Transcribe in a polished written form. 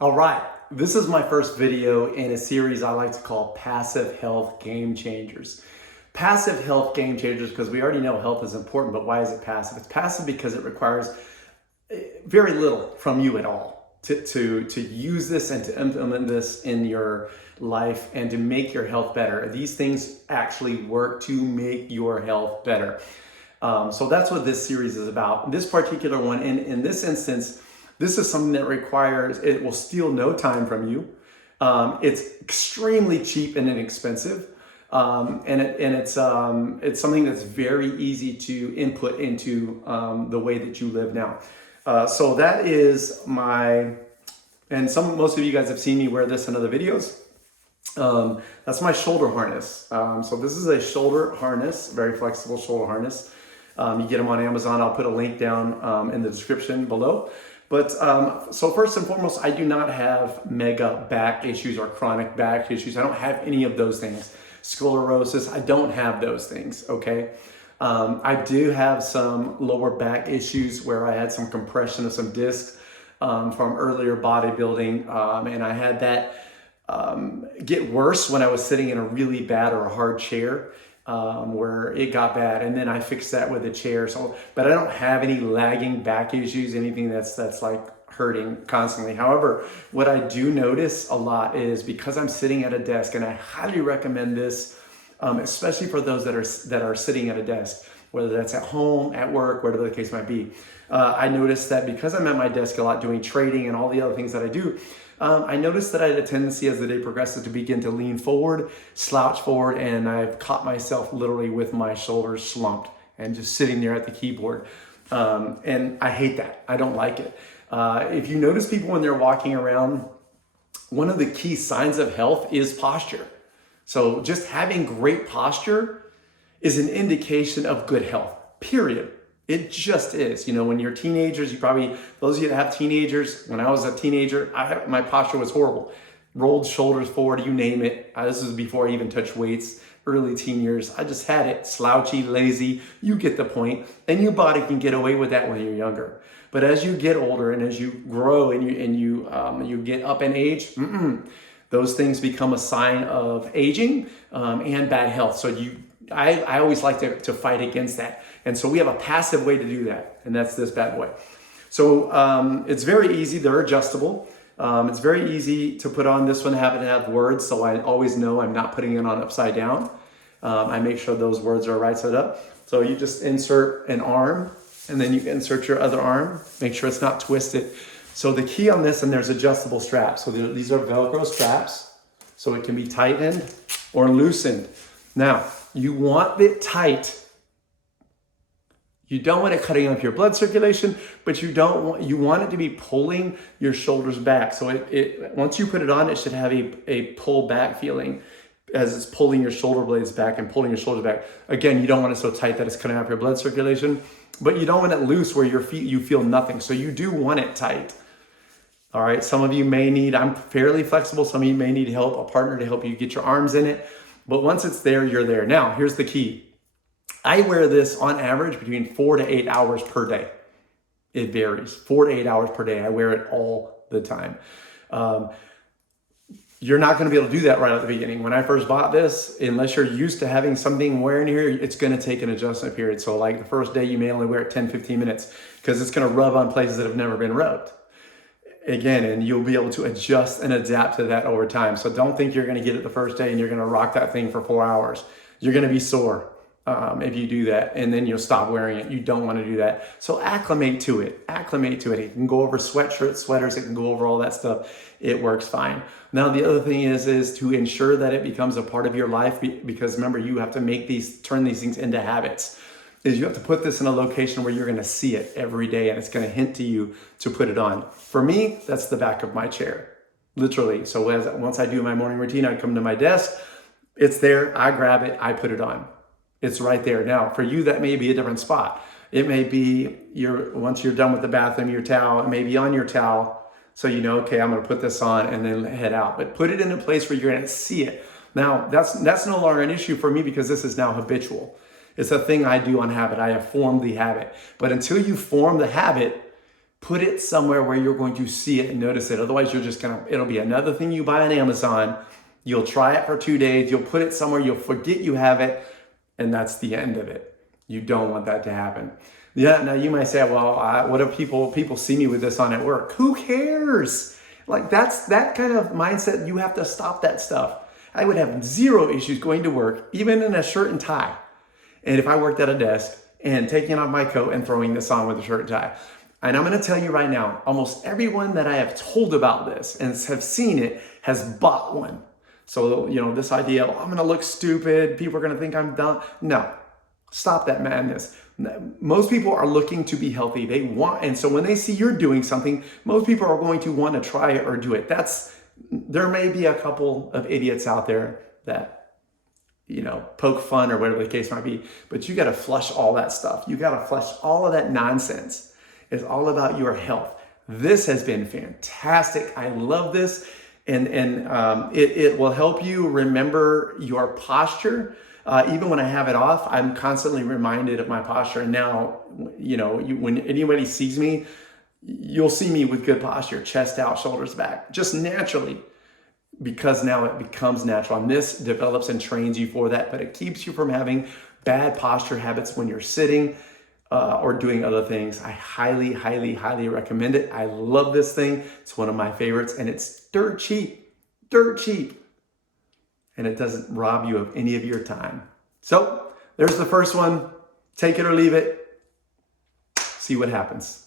All right, this is my first video in a series I like to call Passive Health Game Changers. Passive health game changers, because we already know health is important, but why is it passive? It's passive because it requires very little from you at all to use this and to implement this in your life and to make your health better. These things actually work to make your health better. So that's what this series is about. This particular one, in this instance, this is something that requires, it will steal no time from you. It's extremely cheap and inexpensive. It's something that's very easy to input into the way that you live now. So that is most of you guys have seen me wear this in other videos. That's my shoulder harness. So this is a shoulder harness, very flexible shoulder harness. You get them on Amazon. I'll put a link down in the description below. But so first and foremost, I do not have mega back issues or chronic back issues. I don't have any of those things. Sclerosis, I don't have those things, okay? I do have some lower back issues where I had some compression of some discs from earlier bodybuilding, and I had that get worse when I was sitting in a really bad or a hard chair. Where it got bad, and then I fixed that with a chair. So, but I don't have any lagging back issues, anything that's like hurting constantly. However, what I do notice a lot is because I'm sitting at a desk, and I highly recommend this, especially for those that are sitting at a desk, whether that's at home, at work, whatever the case might be. I noticed that because I'm at my desk a lot doing trading and all the other things that I do, I noticed that I had a tendency as the day progresses to begin to lean forward, slouch forward, and I've caught myself literally with my shoulders slumped and just sitting there at the keyboard. And I hate that. I don't like it. If you notice people when they're walking around, one of the key signs of health is posture. So just having great posture is an indication of good health, period. It just is. You know, when you're teenagers, those of you that have teenagers, when I was a teenager, my posture was horrible. Rolled shoulders forward, you name it. This is before I even touched weights, early teen years. I just had it, slouchy, lazy, you get the point. And your body can get away with that when you're younger. But as you get older and as you grow and you get up in age, those things become a sign of aging and bad health. So I always like to fight against that. And so we have a passive way to do that, and that's this bad boy. So it's very easy. They're adjustable. It's very easy to put on. This one happen to have words, so I always know I'm not putting it on upside down. I make sure those words are right side up. So you just insert an arm, and then you insert your other arm. Make sure it's not twisted. So the key on this, and there's adjustable straps. So these are Velcro straps, so it can be tightened or loosened. Now, you want it tight. You don't want it cutting off your blood circulation, but you want it to be pulling your shoulders back. So once you put it on, it should have a pull back feeling as it's pulling your shoulder blades back and pulling your shoulders back. Again, you don't want it so tight that it's cutting off your blood circulation, but you don't want it loose where you feel nothing. So you do want it tight. All right, some of you may need, I'm fairly flexible, some of you may need help, a partner to help you get your arms in it. But once it's there, you're there. Now, here's the key. I wear this on average between 4 to 8 hours per day. It varies, 4 to 8 hours per day. I wear it all the time. You're not going to be able to do that right at the beginning. When I first bought this, unless you're used to having something wearing here, it's going to take an adjustment period. So like the first day, you may only wear it 10, 15 minutes because it's going to rub on places that have never been rubbed. Again, and you'll be able to adjust and adapt to that over time. So don't think you're going to get it the first day and you're going to rock that thing for 4 hours. You're going to be sore if you do that, and then you'll stop wearing it. You don't want to do that. So acclimate to it. Acclimate to it. It can go over sweatshirts, sweaters. It can go over all that stuff. It works fine. Now, the other thing is to ensure that it becomes a part of your life, because remember, you have to turn these things into habits. Is you have to put this in a location where you're going to see it every day, and it's going to hint to you to put it on. For me, that's the back of my chair, literally. So once I do my morning routine, I come to my desk, it's there, I grab it, I put it on. It's right there. Now, for you, that may be a different spot. It may be once you're done with the bathroom, your towel, it may be on your towel. So you know, okay, I'm going to put this on and then head out. But put it in a place where you're going to see it. Now, that's no longer an issue for me because this is now habitual. It's a thing I do on habit. I have formed the habit. But until you form the habit, Put it somewhere where you're going to see it and notice it. Otherwise, you're just gonna, it'll be another thing you buy on Amazon. You'll try it for 2 days. You'll put it somewhere. You'll forget you have it. And that's the end of it. You don't want that to happen. Yeah, now you might say, well, what if people see me with this on at work? Who cares? Like that's that kind of mindset. You have to stop that stuff. I would have zero issues going to work, even in a shirt and tie. And if I worked at a desk and taking off my coat and throwing this on with a shirt and tie. And I'm going to tell you right now, almost everyone that I have told about this and have seen it has bought one. So, this idea, I'm going to look stupid. People are going to think I'm dumb. No, stop that madness. Most people are looking to be healthy. They want, and so when they see you're doing something, most people are going to want to try it or do it. There may be a couple of idiots out there that, poke fun or whatever the case might be, but you got to flush all that stuff. You got to flush all of that nonsense. It's all about your health. This has been fantastic. I love this. And it will help you remember your posture. Even when I have it off, I'm constantly reminded of my posture. And now, when anybody sees me, you'll see me with good posture, chest out, shoulders back, just naturally, because now it becomes natural. And this develops and trains you for that, but it keeps you from having bad posture habits when you're sitting or doing other things. I highly, highly, highly recommend it. I love this thing. It's one of my favorites, and it's dirt cheap. And it doesn't rob you of any of your time. So there's the first one. Take it or leave it. See what happens.